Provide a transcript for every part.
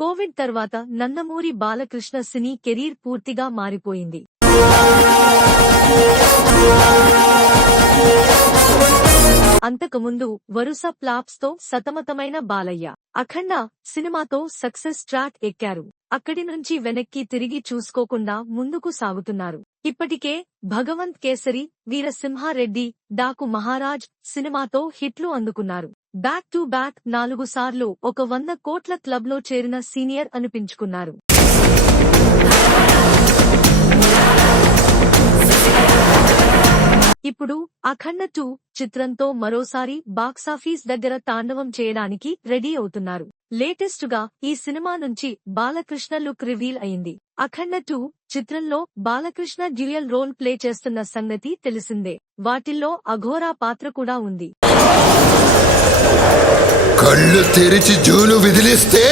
Covid తర్వాత నందమూరి బాలకృష్ణ సినీ career పూర్తిగా మారిపోయింది. అంతకుముందు వరుస ప్లాప్స్తో సతమతమైన బాలయ్య అఖండ సినిమాతో సక్సెస్ ట్రాక్ ఎక్కారు. అక్కడి నుంచి వెనక్కి తిరిగి చూసుకోకుండా ముందుకు సాగుతున్నారు. ఇప్పటికే భగవంత్ కేసరి వీరసింహారెడ్డి డాకు మహారాజ్ సినిమాతో హిట్లు అందుకున్నారు. బ్యాక్ టు బ్యాక్ నాలుగు సార్లు ఒక వంద కోట్ల క్లబ్లో చేరిన సీనియర్ అనిపించుకున్నారు. ఇప్పుడు అఖండ టూ చిత్రంతో మరోసారి బాక్సాఫీస్ దగ్గర తాండవం చేయడానికి రెడీ అవుతున్నారు. లేటెస్ట్గా ఈ సినిమా నుంచి బాలకృష్ణ లుక్ రివీల్ అయింది. అఖండ టూ చిత్రంలో బాలకృష్ణ డ్యూయల్ రోల్ ప్లే చేస్తున్న సంగతి తెలిసిందే. వాటిల్లో అఘోరా పాత్ర కూడా ఉంది. కళ్ళు తెరిచి జూలు విదిలిస్తే.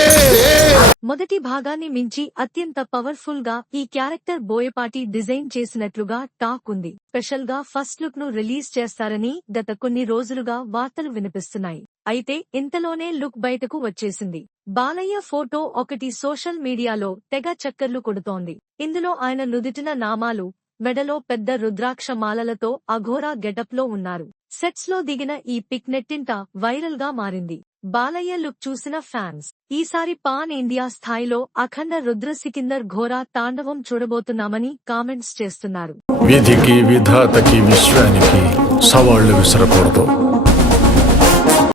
మొదటి భాగాన్ని మించి అత్యంత పవర్ఫుల్గా ఈ క్యారెక్టర్ బోయపాటి డిజైన్ చేసినట్లుగా టాక్ ఉంది. స్పెషల్గా ఫస్ట్ లుక్ను రిలీజ్ చేస్తారని గత కొన్ని రోజులుగా వార్తలు వినిపిస్తున్నాయి. అయితే ఇంతలోనే లుక్ బయటకు వచ్చేసింది. బాలయ్య ఫోటో ఒకటి సోషల్ మీడియాలో తెగ చక్కర్లు కొడుతోంది. ఇందులో ఆయన నుదిటిన నామాలు మెడలో పెద్ద రుద్రాక్ష మాలలతో అఘోరా గెటప్లో ఉన్నారు. సెట్స్లో దిగిన ఈ పిక్ నెట్టింట వైరల్గా మారింది. బాలయ్య లుక్ చూసిన ఫ్యాన్స్ ఈసారి పాన్ ఇండియా స్థాయిలో అఖండ రుద్ర సికిందర్ ఘోరా తాండవం చూడబోతున్నామని కామెంట్స్ చేస్తున్నారు. విధికి విధాతకి విశ్వానికి సవాళ్ళు విసరకూడదు.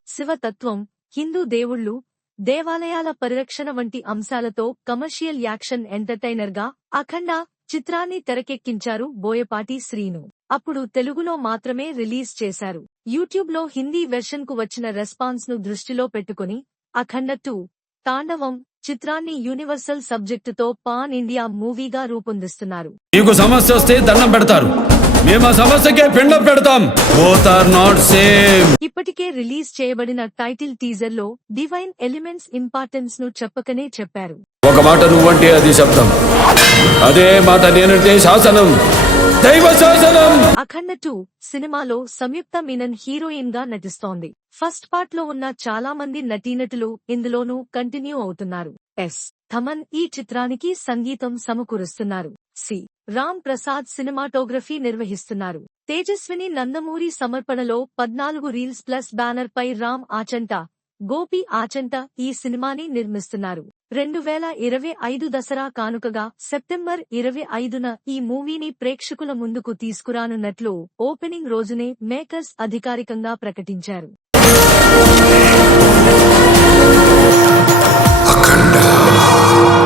శివతత్వం హిందూ దేవుళ్ళు దేవాలయాల పరిరక్షణ వంటి అంశాలతో కమర్షియల్ యాక్షన్ ఎంటర్టైనర్గా అఖండ చిత్రాన్ని తెరకెక్కించారు బోయపాటి శ్రీను. అప్పుడు తెలుగులో మాత్రమే రిలీజ్ చేశారు. యూట్యూబ్లో హిందీ వెర్షన్కు వచ్చిన రెస్పాన్స్ను దృష్టిలో పెట్టుకుని అఖండ టూ తాండవం చిత్రాన్ని యూనివర్సల్ సబ్జెక్టుతో పాన్ ఇండియా మూవీగా రూపొందిస్తున్నారు. మీకు సమస్య వస్తే దండం పెడతారు. మేము ఆ సమస్యకే పిండం పెడతాం. బోత్ ఆర్ నాట్ సేమ్ ఇప్పటికే రిలీజ్ చేయబడిన టైటిల్ టీజర్లో డివైన్ ఎలిమెంట్స్ ఇంపార్టెన్స్ను చెప్పకనే చెప్పారు. ఒక మాట నువ్వంటే అది శబ్దం. అదే మాట నేనంటే శాసనం. దైవ శాసనం! అఖండ టూ సినిమాలో సంయుక్త మీనన్ హీరోయిన్గా నటిస్తోంది. ఫస్ట్ పార్ట్లో ఉన్న చాలా మంది నటీనటులు ఇందులోనూ కంటిన్యూ అవుతున్నారు. ఎస్. థమన్ ఈ చిత్రానికి సంగీతం సమకూరుస్తున్నారు. సి. రామ్ ప్రసాద్ సినిమాటోగ్రఫీ నిర్వహిస్తున్నారు. తేజస్విని నందమూరి సమర్పణలో పద్నాలుగు రీల్స్ ప్లస్ బ్యానర్ పై రామ్ ఆచంట గోపి ఆచంట ఈ సినిమాని నిర్మిస్తున్నారు. రెండు వేల ఇరవై ఐదు దసరా కానుకగా సెప్టెంబర్ ఇరవై ఐదున ఈ మూవీని ప్రేక్షకుల ముందుకు తీసుకురానున్నట్లు ఓపెనింగ్ రోజునే మేకర్స్ అధికారికంగా ప్రకటించారు.